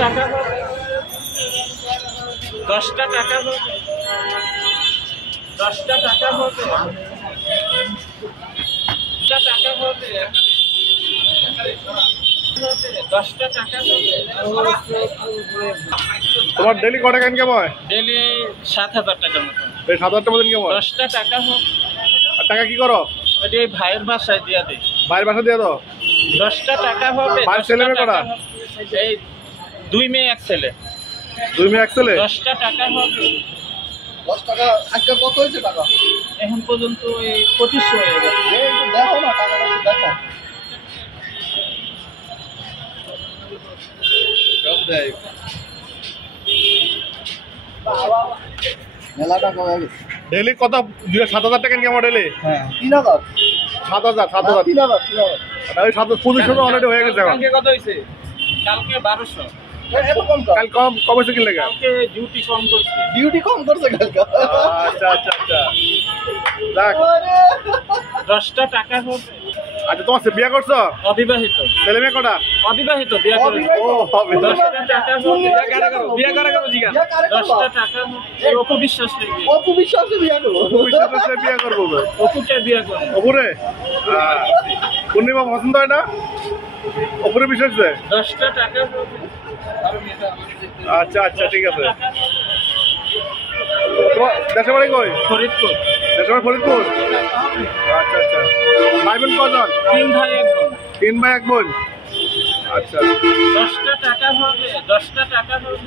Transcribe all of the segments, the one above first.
টাকা হবে, 10টা টাকা হবে, 10টা টাকা হবে, 10টা টাকা হবে, 10টা টাকা হবে। তোমার ডেলি কত টাকা ইনকাম হয়? ডেলি 7,000 টাকার মতো। এই 7,000 টাকা ইনকাম হয়। 10টা টাকা হবে। আর টাকা কি করো? ওইটা এই ভাইয়ের বাসায় দিয়ে দিই। ভাইয়ের বাসা দিয়ে দাও। 10টা টাকা হবে। ভাইয়ের ছেলে মেয়ে কটা? এই 2 মেয়ে 1 ছেলে। 2 মেয়ে 1 ছেলে। 10টা টাকা হবে। 10 টাকা আজকে কত হয়েছে টাকা? এখন পর্যন্ত এই 2500 হয়ে গেছে। দেখো না টাকাটা দেখো। সব দেয়। মেলা টাকা হয়ে গেছে। ডেলি কত? 7,000 টাকা ইনকাম হয় ডেলি? হ্যাঁ 3,000। 7,000 3,000। ওই 7,000 অলরেডি হয়ে গেছে। কালকে কত হয়েছে? কালকে 1200। এত কম কাল কম হয়েছে কি লেগে? কালকে ডিউটি কম করছে। ডিউটি কম করছে কালকে। আচ্ছা আচ্ছা আচ্ছা যাক। 10টা টাকা হবে। আচ্ছা তোমার বিয়ে করছো? অবিবাহিত। ছেলে মেয়ে কটা? অবিবাহিত, বিয়ে করে। ও হবে। 10টা টাকা হবে। বিয়ে কারা করো জিগা? 10টা টাকা হবে। এই অপু বিশ্বাস থেকে। অপু বিশ্বাসে বিয়ে করবো। ভবিষ্যতে বিয়ে করবো। অপুকে বিয়ে করে। অপুরে পূর্ণিমা পছন্দ হয় না? অপুরে বিশ্বাস দেয়। 10টা টাকা হবে। আচ্ছা আচ্ছা ঠিক আছে। তোমার দেশের বাড়ি কই? ফরিদপুর। দেশের বাড়ি ফরিদপুর। আচ্ছা আচ্ছা। ভাই বোন কজন? 3 ভাই 1 বোন। 3 ভাই 1 বোন। আচ্ছা 10টা টাকা হবে। 10টা টাকা হবে।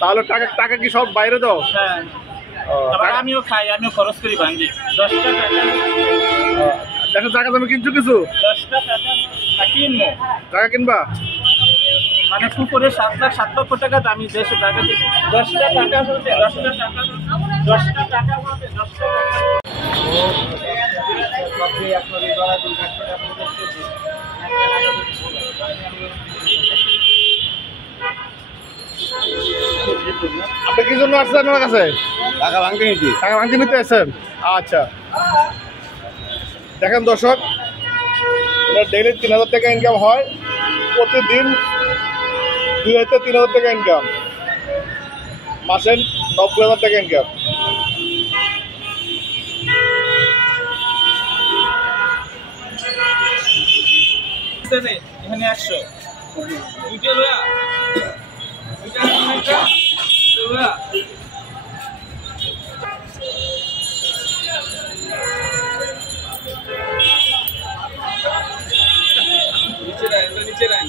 তাহলে টাকা কি সব বাইরে দাও? হ্যাঁ। আবার আমিও খাই, আমিও খরচ করি ভাঙ্গি। 10টা টাকা হবে। দেশের টাকা তুমি কিনছো কিছু? 10টা টাকা না কিনবো। টাকা কিনবা? মানে পুকুরে 7,00,000 টাকা দামি দেশে টাকা কিনবো। 10টা টাকা হবে। 10টা টাকা হবে। 10টা টাকা হবে। 10টা টাকা। আপনি কি জন্য আসছেন আমার কাছে? টাকা ভাঙতে নিচ্ছি। টাকা ভাঙতে নিতে আসছেন? আচ্ছা দেখেন দর্শক, ডেইলি 3,000 টাকা ইনকাম হয়, প্রতিদিন 2,000 থেকে 3,000 টাকা ইনকাম, মাসে 90,000 টাকা ইনকাম। এখানে 100 দুইটা লয়া দুইটা লয়া নিচে রাখ